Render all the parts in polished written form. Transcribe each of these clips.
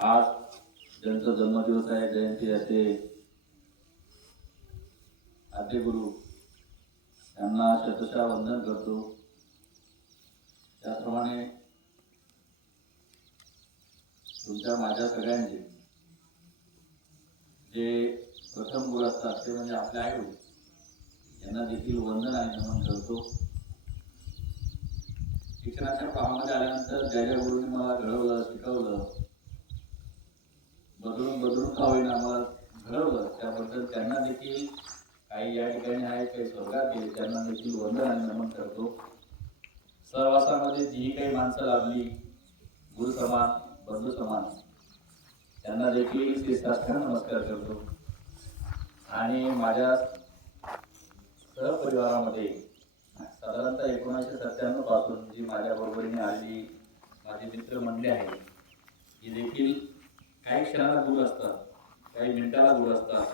आज ज्यांचा जन्मदिवस आहे, जयंती असे आद्यगुरु यांना शतशः वंदन करतो। त्याप्रमाणे तुमच्या माझ्या सगळ्यांचे जे प्रथम गुरु असतात ते म्हणजे आपले आई वडील, यांना देखील वंदन आणि नमन करतो। शिक्षणाच्या प्रवाहामध्ये आल्यानंतर ज्या ज्या गुरुंनी मला घडवलं, शिकवलं, बदलून का होईना मला घडवलं, त्याबद्दल त्यांना देखील काही या ठिकाणी आहे, काही स्वर्गात गेले, त्यांना देखील वंदन आणि नमन करतो। सहवासामध्ये जी काही माणसं लाभली, गुरु समान, बंधू समान, त्यांना देखील शिरसाष्टांग नमस्कार करतो। आणि माझ्या सहपरिवारामध्ये साधारणतः 1997 पासून जी माझ्या बरोबरीने आलेली माझी मित्रमंडळी आहे, ही देखील काही क्षणाला दूर असतात, काही मिनिटाला दूर असतात,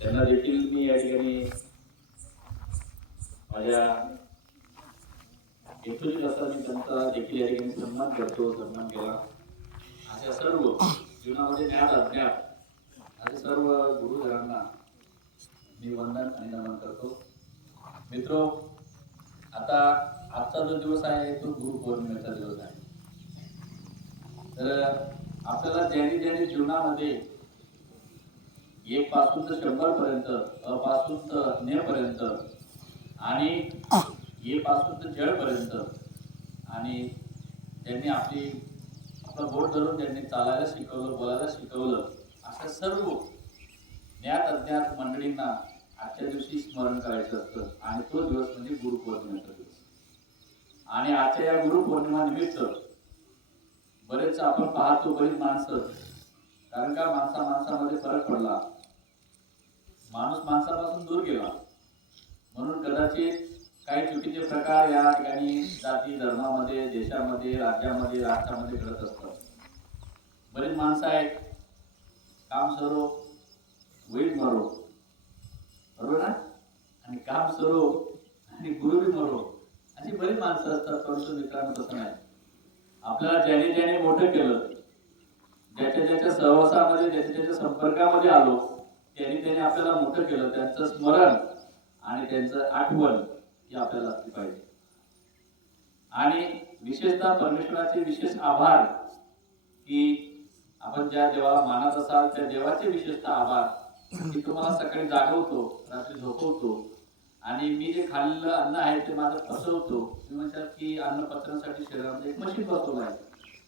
त्यांना देखील मी या ठिकाणी माझ्या यथोचित असा मी त्यांचा देखील या ठिकाणी सन्मान करतो, सन्मान केला। अशा सर्व जीवनामध्ये ज्ञात अज्ञात असे सर्व गुरुजनांना मी वंदन आणि नमन करतो। मित्रो, आता आजचा जो दिवस आहे तो गुरुपौर्णिमेचा दिवस आहे। तर आपल्याला ज्यांनी जीवनामध्ये 1 पासून तर 100 पर्यंत, अ पासून तर न पर्यंत आणि ए पासून तर जड पर्यंत, आणि त्यांनी आपलं बोट धरून त्यांनी चालायला शिकवलं, बोलायला शिकवलं, अशा सर्व ज्ञात अज्ञात मंडळींना आजच्या दिवशी स्मरण करायचं असतं। आणि तो दिवस म्हणजे गुरुपौर्णिमेचा दिवस। आणि आजच्या या गुरुपौर्णिमा निमित्त बरेच आपण पाहतो, बरीच माणसं, कारण का माणसामध्ये फरक पडला, माणूस माणसापासून दूर गेला, म्हणून कदाचित काही चुकीचे प्रकार या ठिकाणी जाती धर्मामध्ये, देशामध्ये, राज्यामध्ये, राष्ट्रामध्ये घडत असतात। बरीच माणसं आहेत, काम सरो वैद मरो, बरोबर ना, आणि काम सरो आणि गुरु भी मरो, अशी बरीच माणसं असतात। परंतु मित्रांनो तसं नाही। आपल्याला ज्याने मोठं केलं, ज्याच्या सहवासामध्ये, ज्याच्या संपर्कामध्ये आलो, त्यांनी आपल्याला मोठं केलं, त्यांचं स्मरण आणि त्यांचं आठवण ही आपल्याला असली पाहिजे। आणि विशेषतः परमेश्वराचे विशेष आभार, की आपण ज्या देवाला मानत असाल त्या देवाचे विशेषतः आभार, की तुम्हाला सकाळी जागवतो, रात्री झोपवतो, आणि मी जे खाल्लेलं अन्न आहे ते माझं पचवतो। मी म्हणतात की अन्न पचवण्यासाठी शरीरामध्ये एक मशीन बसवलं आहे,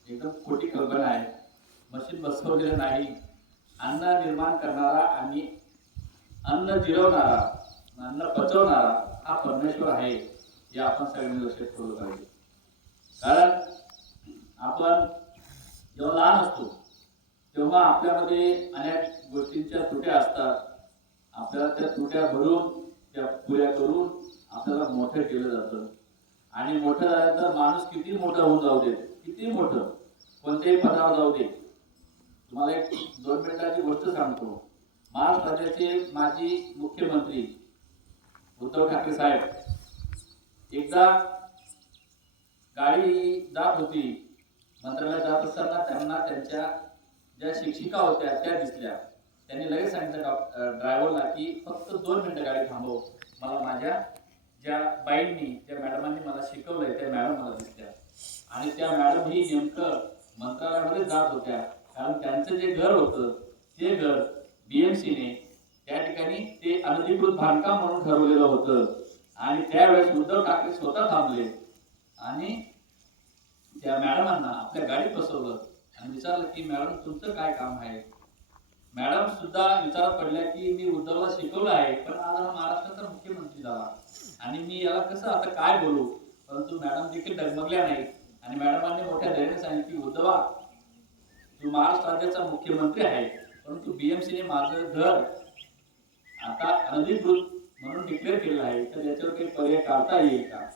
एकदम खोटी कल्पना आहे। मशीन बसवलेलं नाही, अन्न निर्माण करणारा आणि अन्न जिरवणारा, अन्न पचवणारा हा परमेश्वर आहे, हे आपण सगळ्यांनी लक्षात ठेवलं पाहिजे। कारण आपण जेव्हा लहान असतो तेव्हा आपल्यामध्ये अनेक गोष्टींच्या त्रुट्या असतात, आपल्याला त्या त्रुट्या भरून, त्या पुऱ्या करून आपल्याला मोठं केलं जातं। आणि मोठं झाल्यानंतर माणूस किती मोठं होऊन जाऊ दे, किती मोठं, कोणत्याही पदावर जाऊ दे, तुम्हाला एक 2 मिनिटाची गोष्ट सांगतो। महाराष्ट्र राज्याचे माजी मुख्यमंत्री उद्धव ठाकरे साहेब, एकदा गाडी जात होती, मंत्रालयात जात असताना त्यांना त्यांच्या ज्या शिक्षिका होत्या त्या दिसल्या। त्यांनी लगेच सांगितलं ड्रायव्हरला की फक्त 2 मिनिटं गाडी थांबव, मला माझ्या ज्या बाईंनी, ज्या मॅडमांनी मला शिकवलंय त्या मॅडम मला दिसल्या। आणि त्या मॅडम ही नेमकं मंत्रालयामध्ये जात होत्या, कारण त्यांचं जे घर होतं ते घर BMCने त्या ठिकाणी ते अनधिकृत बांधकाम म्हणून ठरवलेलं होतं। आणि त्यावेळेस उद्धव ठाकरे स्वतः थांबले आणि त्या मॅडमांना आपल्या गाडीत बसवलं आणि विचारलं की मॅडम तुमचं काय काम आहे। मॅडम सुद्धा विचारात पडल्या की मी उद्धवला शिकवलं आहे, पण आज हा महाराष्ट्राचा मुख्यमंत्री झाला आणि मी याला कसं आता काय बोलू। परंतु मॅडम देखील डगमगल्या नाही आणि मॅडमांनी मोठ्या धैर्याने सांगितलं की उद्धवा, तू महाराष्ट्र राज्याचा मुख्यमंत्री आहे, परंतु BMCने माझं घर आता अनधिकृत म्हणून डिक्लेअर केलं आहे, तर याच्यावर काही पर्याय काढता येईल का।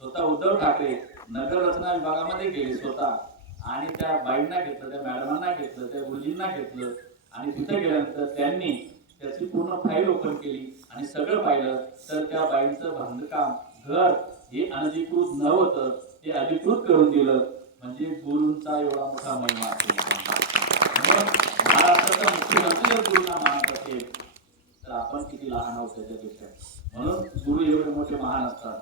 स्वतः उद्धव ठाकरे नगर रचना विभागामध्ये गेले स्वतः, आणि त्या बाईंना घेतलं, त्या मॅडमांना घेतलं, त्या गुरुजींना घेतलं, आणि तिथे गेल्यानंतर त्यांनी त्याची पूर्ण फाईल ओपन केली आणि सगळं पाहिलं तर त्या बाईंचं बांधकाम घर हे अनधिकृत नव्हतं, ते अधिकृत करून दिलं। म्हणजे गुरूंचा एवढा मोठा महिमा आहे। किती लहान आहोत त्याच्यापेक्षा. म्हणून गुरु एवढे मोठे महान असतात.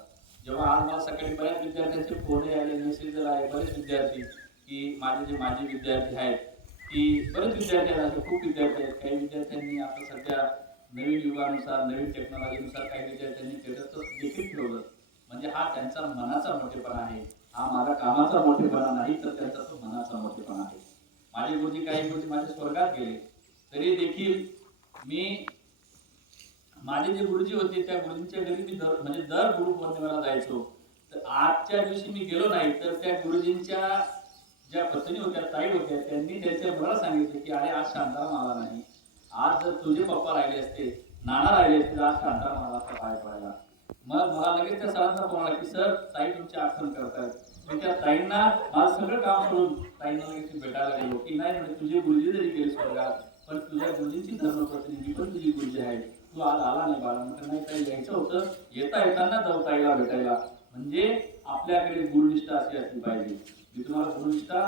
जेव्हा आज मला सकाळी बऱ्याच विद्यार्थ्यांचे फोन आले, मेसेज आले, बरेच विद्यार्थी की माझे विद्यार्थी आहेत की बरेच विद्यार्थी आहेत, खूप विद्यार्थी आहेत. काही विद्यार्थ्यांनी आता सध्या नवीन युगानुसार नवीन टेक्नॉलॉजीनुसार काही विद्यार्थ्यांनी स्टेटस देखील ठेवलं. म्हणजे हा त्यांचा मनाचा मोठेपणा आहे, हा माझा कामाचा मोठेपणा नाही, तर त्यांचा तो मनाचा मोठेपणा आहे. माझे गुरुजी काही गुरुजी माझ्या स्वर्गात गेले तरी देखील मी माझे जे गुरुजी होते त्या गुरुजींच्या घरी मी दर गुरुपौर्णिमेला जायचो. तर आजच्या दिवशी मी गेलो नाही तर त्या गुरुजींच्या ज्या पत्नी होत्या, ताई होत्या, त्यांनी त्यांच्या मुलाला सांगितले की अरे आज शांताराम आला नाही, आज जर तुझे पप्पा राहिले असते, नाना राहिले असते, आज शांताराम आला असता पाय पडायला. मग मला लगेच त्या सरांना फोन आला की सर ताई तुमची आठवण करतायत. मी त्या ताईंना माझं सगळं काम सोडून ताईंना लगेच भेटायला गेलो की नाही म्हणजे तुझे गुरुजी जरी गेले स्वर्गात पण तुझ्या गुरुजींची धर्मपत्नी मी पण तुझी गुरुजी आहे, तू आज आला नाही बाळा. म्हटलं नाही ताई यायचं होतं, येताना जाऊ ताईला भेटायला. म्हणजे आपल्याकडे गुरुनिष्ठा अशी असली पाहिजे. मी तुम्हाला गुरुनिष्ठा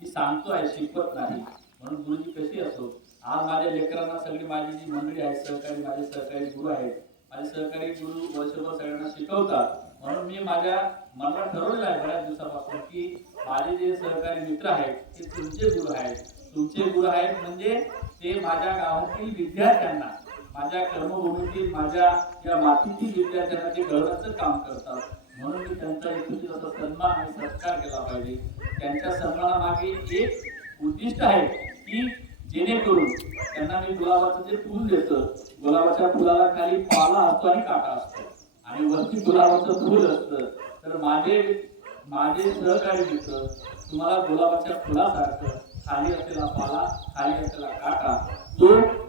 ही सांगतो आहे, शिकवत नाही. म्हणून गुरुजी कशी असो, आज माझ्या लेकरांना सगळी माझी जी मंडळी आहे, सहकारी माझे सहकारी गुरु आहेत, माझे सहकारी गुरु वर्षभर सगळ्यांना शिकवतात. म्हणून मी माझ्या मनाला ठरवलेलं आहे बऱ्याच दिवसापासून की माझे जे सहकारी मित्र आहेत ते तुमचे गुरु आहेत. तुमचे गुरु आहेत म्हणजे ते माझ्या गावातील विद्यार्थ्यांना, माझ्या कर्मभूमीतील, माझ्या या मातीतील विद्यार्थ्यांना ते घडवण्याचं काम करतात. म्हणून मी त्यांचा एक असा सन्मान आणि सत्कार केला पाहिजे. त्यांच्या सन्मानामागे एक उद्दिष्ट आहे की जेणेकरून त्यांना मी गुलाबाचं जे फुल देतो, गुलाबाच्या फुलाला खाली पाला असतो आणि काटा असतो आणि वरती गुलाबाचं फुल असतं. तर माझे सहकारी मित्र तुम्हाला गुलाबाच्या फुलासारखं खाली असलेला पाला, खाली असलेला काटा, तो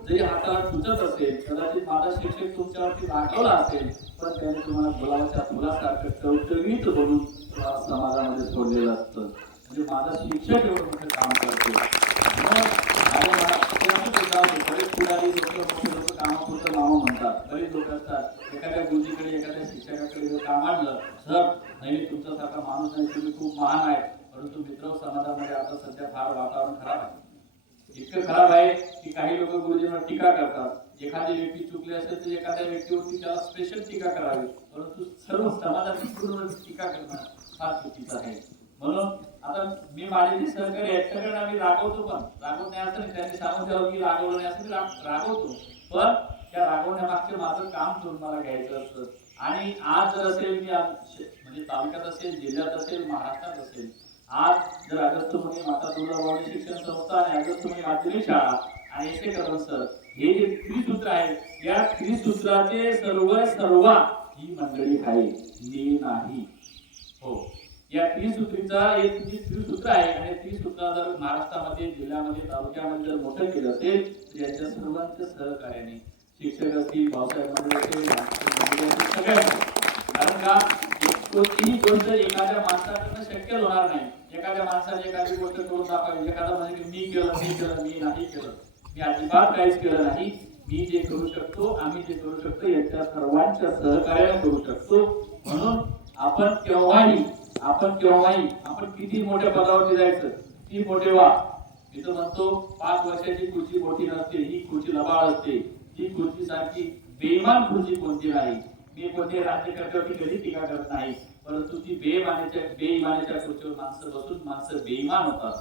जरी हाताला टुचत असेल, कदाचित माझा शिक्षक तुमच्यावरती रागवला असेल, पण त्याने तुम्हाला गुलाबाच्या फुलासारखं टवटवीत बनून तुम्हाला समाजामध्ये सोडलेलं असतं. म्हणजे माझा शिक्षक एवढं मोठं काम करतो. लोक कामापुरतं मामा म्हणतात, बरेच लोक असतात एखाद्या गुरुजीकडे एखाद्या शिक्षकाकडे काम आणलं, सर नाही तुमच्यासारखा माणूस नाही, तुम्ही खूप महान आहे. परंतु मित्र समाजामध्ये आता सध्या फार वातावरण खराब आहे. इतकं खराब आहे की काही लोक गुरुजींवर टीका करतात. एखादी व्यक्ती चुकली असेल तर एखाद्या व्यक्तीवरती त्याला स्पेशल टीका करावी, परंतु सर्व समाजाची गुरुवरती टीका करणं फार चुकीचं आहे. म्हणून आता मी माझे जे सहकारी आहेत सगळ्यांना मी रागवतो, पण रागवत नाही असं नाही, त्यांनी सांगून द्यावं की रागवलं नाही असं मी रागवतो, पण त्या रागवण्यामागचं माझं काम सोडून मला घ्यायचं असतं. आणि आज जर असेल मी म्हणजे तालुक्यात असेल, जिल्ह्यात असेल, महाराष्ट्रात असेल, आज जर अगस्त्यमुनी माता तुळजाभवानी शिक्षण संस्था आणि अगस्त्यमुनी माध्यमिक शाळा आणि एस के कदम सर हे जे त्रिसूत्र आहेत, या त्रिसूत्राचे सर्व ही मंडळी आहे, मी नाही. हो, या त्रिसूत्रीचा एक त्रिसूत्र आहे आणि त्रिसूत्र जर महाराष्ट्रामध्ये, जिल्ह्यामध्ये, तालुक्यामध्ये जर मोठं केलं असेल तर यांच्या सर्वांच्या सहकार्याने शिक्षक असतील, भाऊसाहेब मंडळ असेल, सगळ्यांना. कारण का कोणतीही गोष्ट एखाद्या माणसाकडनं शक्य होणार नाही. एखाद्या माणसाने एखादी गोष्ट करून दाखवावी, एखादा म्हणजे मी केलं, मी नाही केलं, मी अजिबात काहीच केलं नाही. मी जे करू शकतो, आम्ही जे करू शकतो याच्या सर्वांच्या सहकार्याने करू शकतो. म्हणून आपण केव्हाही आपण किती मोठ्या पदावरती जायचं, ती मोठे व्हा. मी तर म्हणतो 5 वर्षाची खुर्ची मोठी नसते, ही खुर्ची लबाळ असते. ही खुर्ची सारखी बेईमान खुर्ची कोणती नाही. मी कोणत्याही राज्यकर्त्यावरती कधी टीका करत नाही, परंतु ती बेईमानीच्या खुर्चीवर माणसं बसून माणसं बेईमान होतात.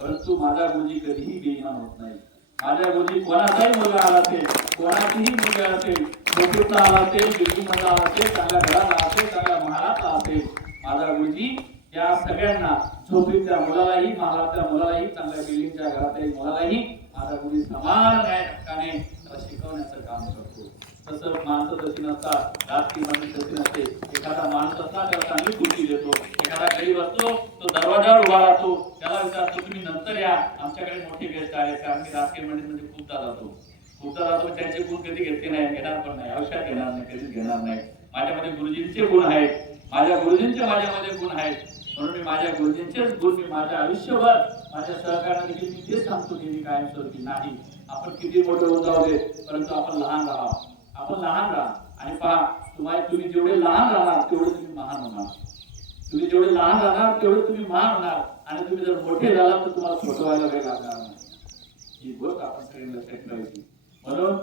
परंतु माझा गुरुजी कधीही बेईमान होत नाही. माझ्या गुरुजी कोणाचाही मुलगा आला असेल, कोणाचीही मुलगा असेल, नोकरीतला आला असेल, बिल्डिंगमधला आला असेल, चांगल्या घरात असेल, चांगल्या महालातला असेल, माझा गुरुजी त्या सगळ्यांना, झोपडीतल्या मुलालाही, महालातल्या मुलालाही, चांगल्या बिल्डिंगच्या घरातल्या मुलालाही माझा गुरुजी समान न्याय हक्काने त्याला शिकवण्याचं काम करतो. तसं माणसं तशी नसतात, राजकीय माणूस तशी नसते. एखादा माणूस असला त्याला चांगली खुर्ची देतो, एखादा गरीब असतो तो दरवाजावर उभा राहतो, त्याला विचारतो तुम्ही नंतर या, आमच्याकडे मोठे गेस्ट आहेत. कारण मी राजकीय मंडळीमध्ये खूपदा जातो, त्यांचे गुण कधी घेतले नाही, घेणार पण नाही, आयुष्यात घेणार नाही, कधीच घेणार नाही. माझ्यामध्ये गुरुजींचे गुण आहेत, माझ्या गुरुजींचे माझ्यामध्ये गुण आहेत. म्हणून मी माझ्या गुरुजींचेच गुण मी माझ्या आयुष्यभर माझ्या सहकार्याला देखील मी तेच सांगतो की मी कायमस्वरूपी नाही. आपण किती मोठे होऊन जाऊ दे, परंतु आपण लहान राहा. आणि पहा, तुम्ही जेवढे लहान राहणार तेवढे तुम्ही महान होणार. तुम्ही जेवढे लहान राहणार तेवढे तुम्ही महान होणार. आणि तुम्ही जर मोठे झालात तर तुम्हाला छोटं व्हायला वेळ लागणार नाही. ही गोष्ट आपण सगळ्यांनी लक्षात ठेवायची. म्हणून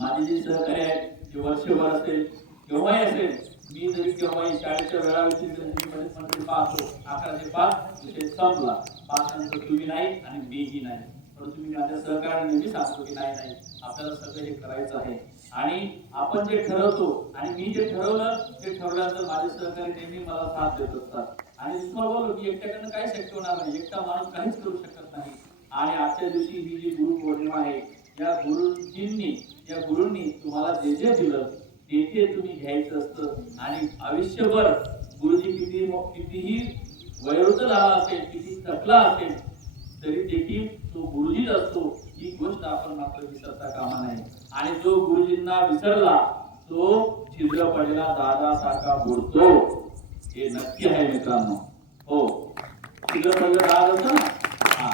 माझे जे सहकारी आहेत जे वर्षभर असेल केव्हाही असेल, मी जरी केव्हाही शाळेच्या वेळा मध्ये पाहतो 11 ते 5 विषय संपला, 5 नंतर तुम्ही नाही आणि मीही नाही. परंतु मी माझ्या सहकार्याने नेहमी सांगतो की नाही नाही आपल्याला सगळं हे करायचं आहे. आणि आपण जे ठरवतो आणि मी जे ठरवलं ते ठरवल्यानंतर माझे सहकारी नेहमी मला साथ देत असतात. आणि तुम्हाला बोललो की एकट्याकडनं काही शक्य होणार नाही, एकटा माणूस काहीच करू शकत नाही. आणि आजच्या दिवशी ही जी गुरु पौर्णिमा आहे, या गुरूंनी तुम्हाला जे जे दिलं ते तुम्ही घ्यायचं असतं. आणि आयुष्यभर गुरुजी कितीही वयोवृद्ध झाला असेल, किती थकला असेल, तरी देखील तो गुरुजीच असतो ही गोष्ट आपण मात्र विसरता कामा नाही. आणि जो गुरुजींना विसरला तो छिद्र पडलेला दादा सारखा बुडतो, हे नक्की आहे मित्रांनो. हो, छिद्र पडलं जहाज असतं ना, हा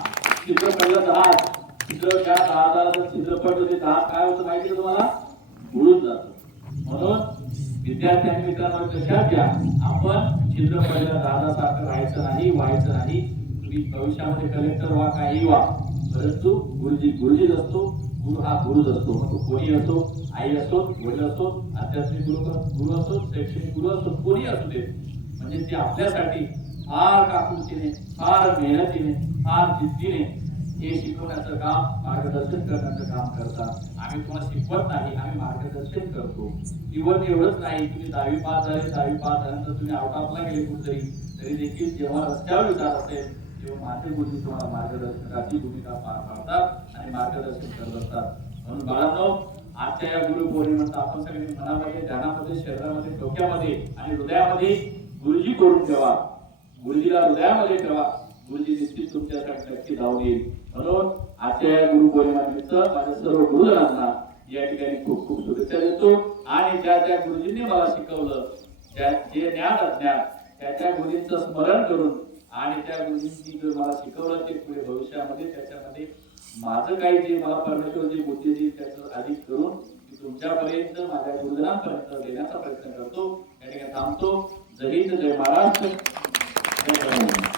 छिद्र पडलं जहाज, छिद्र त्या जहाजाला जर छिद्र पडलं ते जहाज काय होतं माहिती का तुम्हाला? बुडून जातं. म्हणून विद्यार्थ्यांनी मित्रांनो लक्षात घ्या, आपण छिद्र पडलेल्या जहाजासारखं राहायचं नाही, व्हायचं नाही. तुम्ही भविष्यामध्ये कलेक्टर व्हा, काही व्हा, परंतु गुरुजीच असतो. गुरु हा गुरुच असतो. मग तो कोणी असो, आई असो, वडील असो, आध्यात्मिक गुरु असो, शैक्षणिक गुरु असो, कोणी असू दे, म्हणजे ते आपल्यासाठी फार काकुळतीने, फार मेहनतीने, फार जिद्दीने हे शिकवण्याचं काम, मार्गदर्शन करण्याचं काम करतात. आम्ही तुम्हाला शिकवत नाही, आम्ही मार्गदर्शन करतो. इव्हन एवढंच नाही, तुम्ही 10वी पास झाल्यानंतर तुम्ही आउट ऑफला गेले कुठेतरी, तरी देखील जेव्हा रस्त्यावर विचार असेल तेव्हा माझे गुरुजी तुम्हाला मार्गदर्शनाची भूमिका पार पाडतात आणि मार्गदर्शन करत असतात. म्हणून बाळांनो, आजच्या या गुरु पौर्णिमेचा आपण सगळे मनामध्ये, ध्यानामध्ये, शरीरामध्ये, डोक्यामध्ये आणि हृदयामध्ये गुरुजी करून ठेवा. गुरुजीला हृदयामध्ये ठेवा. गुरुजी निश्चित तुमच्यासाठी नक्की धावून येईल. म्हणून आजच्या या गुरु पौर्णिमेनिमित्त माझ्या सर्व गुरुजनांना या ठिकाणी खूप खूप शुभेच्छा देतो. आणि ज्या गुरुजींनी मला शिकवलं, जे ज्ञान अज्ञान, त्या गुरुजींचं स्मरण करून आणि त्या गुरुजींनी जे मला शिकवलं ते पुढे भविष्यामध्ये त्याच्यामध्ये माझं काही जे मला परमेश्वर जी बुद्धी देईल त्याचं अधिक करून मी तुमच्यापर्यंत, माझ्या गुरुजनांपर्यंत देण्याचा प्रयत्न करतो. या ठिकाणी थांबतो. जय हिंद, जय महाराष्ट्र, जय